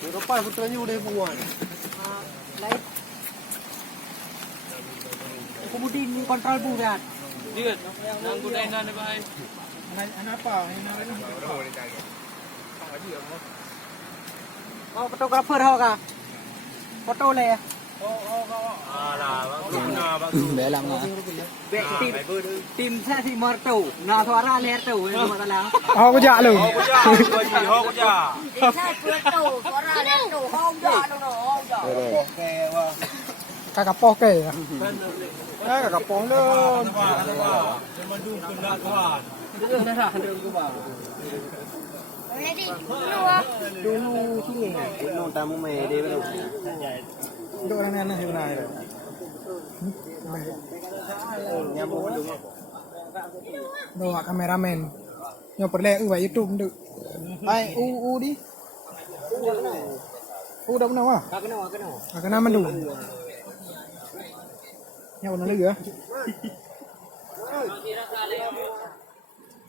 Udah putranya udah buat. Light. Kemudian kontrol buat. Dia nang gunain na ba ay? Ano pa? Oh, photographer ho ka. Photo le. Để làm mà. Tim sẽ thì mở tủ, nào thoa ra lẻ tủ ấy mà ta làm. Ho có dạ luôn. Ho ko ja, ko ji ho ko ja. Tim sẽ phượt tủ, thoa ra lẻ tủ, không dạ đâu nó, không dạ. Cả cặp po kể à? Cả cặp po luôn. Mandu kena tuan. Dulu sini, nong tamu me dia belum. Độ này này thế này. Nyambung dulu. Đồ hả cameraman. Nhiều bật lẹ vào YouTube được. Ai u đi. U đâu nào à? Cái nào? Cái nào mà đủ. Nhau nó lừa.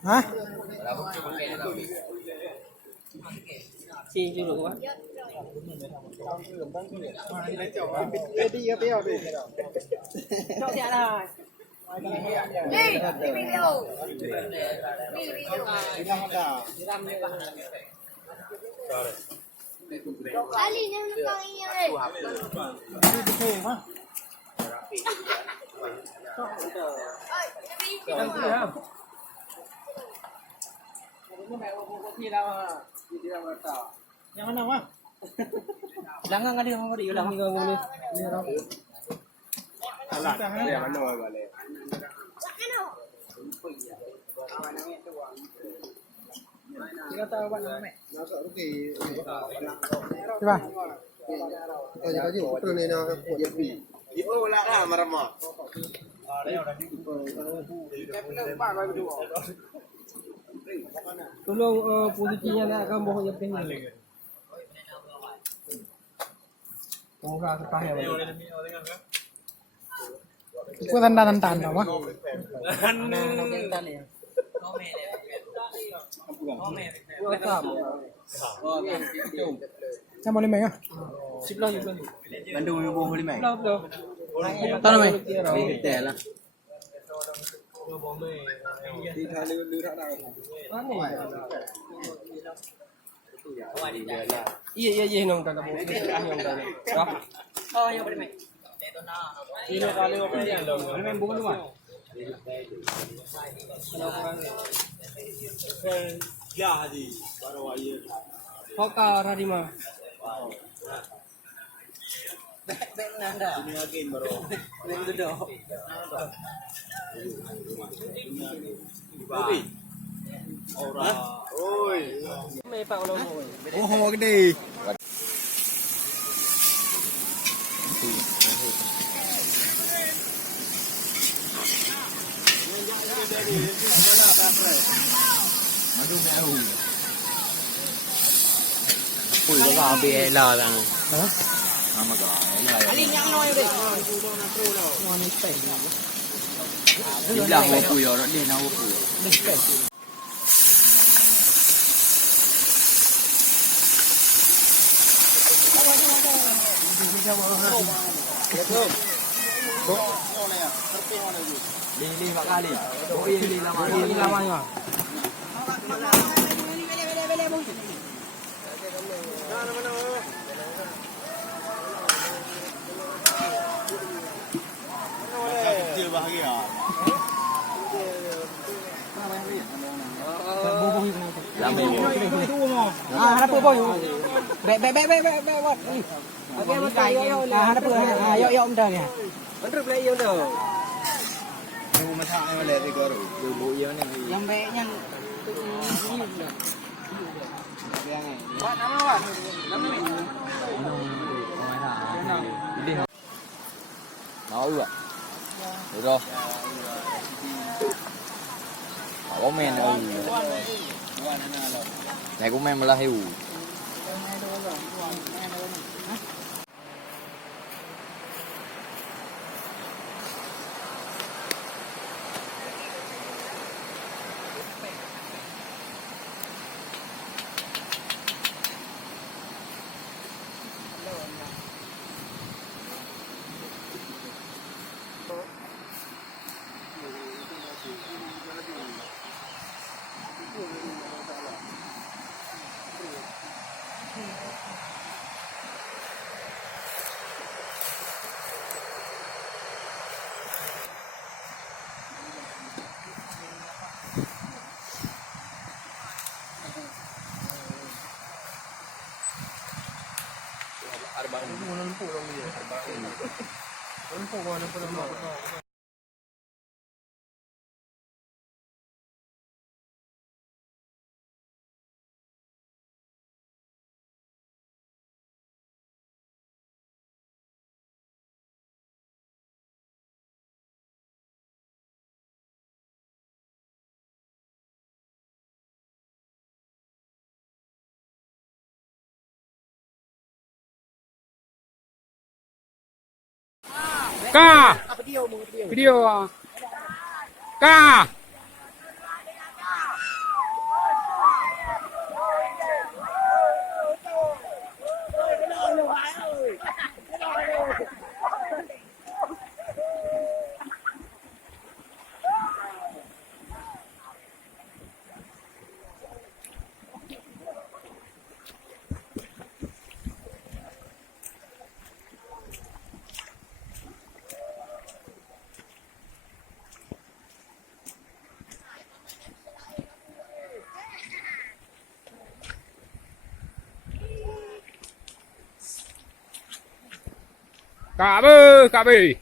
Hả? Xin dulu quá. Đi đi đi. Cho xe ra. Đi video. Ali ni nak kau ini ni. Yang mana wah? Langang ada orang ada, langang kau boleh. Ni orang. Alah, dia mana balik. Kita tahu apa nama. Coba. Oh, jadi kau putera ni nak buat bi. Oh, lah marama. Tolong posisinya nak akan bawa je pin ni. Orang setah ya. Itu tanda-tanda apa? Saya mau limeng ah. Sebelah juga. Mandu yang boleh limeng. Tahu nama? Betul lah. Iya nong tak boleh. Oh, yang boleh main. Ini kali apa yang dong? Boleh main bukan cuma. Ya haji, baru aja. Hoka Radima. Nanda. Ini lagi baru. Itu dah. Tapi. Orang. Oi. Mai pak kalau mau. Oh, gede. Madu mau. Pui có gà bê là rằng. Hả? Mà gà là. Ali yang noi deh. Đi làm một pui rồi, đi nào pui. Đi makan đi. Oh iya đi lama. Ini lamanya. Kecil bahagia. Lama ini. Ah, harap apa you? Baik. Okey, makan yo. Ah, harap apa? Yo om dah ni. Betul play yo dah. Yang masak ni boleh tiga ru. Dulu yo ni. Yang baik yang ini pula. Yang ni. Wah, nama. Mau juga. được rồi có men này cũng men mà là heo Ca video à ca cà bê